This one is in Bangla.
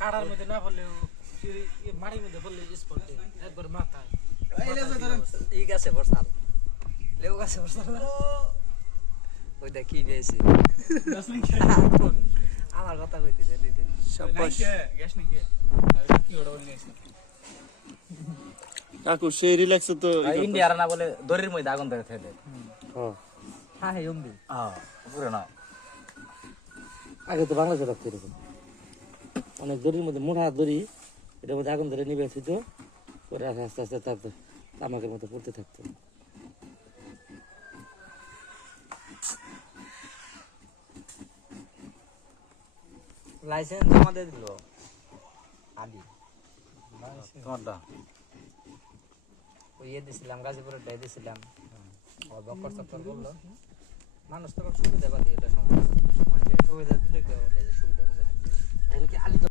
কাড়ার মধ্যে না পড়লেও মাটির মধ্যে পড়লে স্পটে একবার মাথায় এই গাছে বসাল লেবু গাছে বসাল ওই দেখি নিয়েছি আমার কথা কইতেছে নিতে গ্যাস নাকি কি ওটা বলে নিয়েছি কাকু সেই রিল্যাক্সে তো ইন্ডিয়ার না বলে দড়ির মধ্যে আগুন ধরে থাকে হ্যাঁ হ্যাঁ হ্যাঁ ইন্দি পুরো না আগে তো বাংলাদেশে রাখতো এরকম অনেক দড়ির মধ্যে মোটা দড়ি এটার মধ্যে আগুন ধরে নিবে আসিত পরে আস্তে আস্তে তার তামাকের মতো পড়তে থাকতো লাইসেন্স জমা দিয়ে দিল আদি তোমারটা ওই ইয়ে দিছিলাম গাজীপুরের ডাই দিছিলাম বক্কর চক্কর বললো মানুষ তো সুবিধা পাতি এটা সমস্যা সুবিধা দিলে কেউ নিজে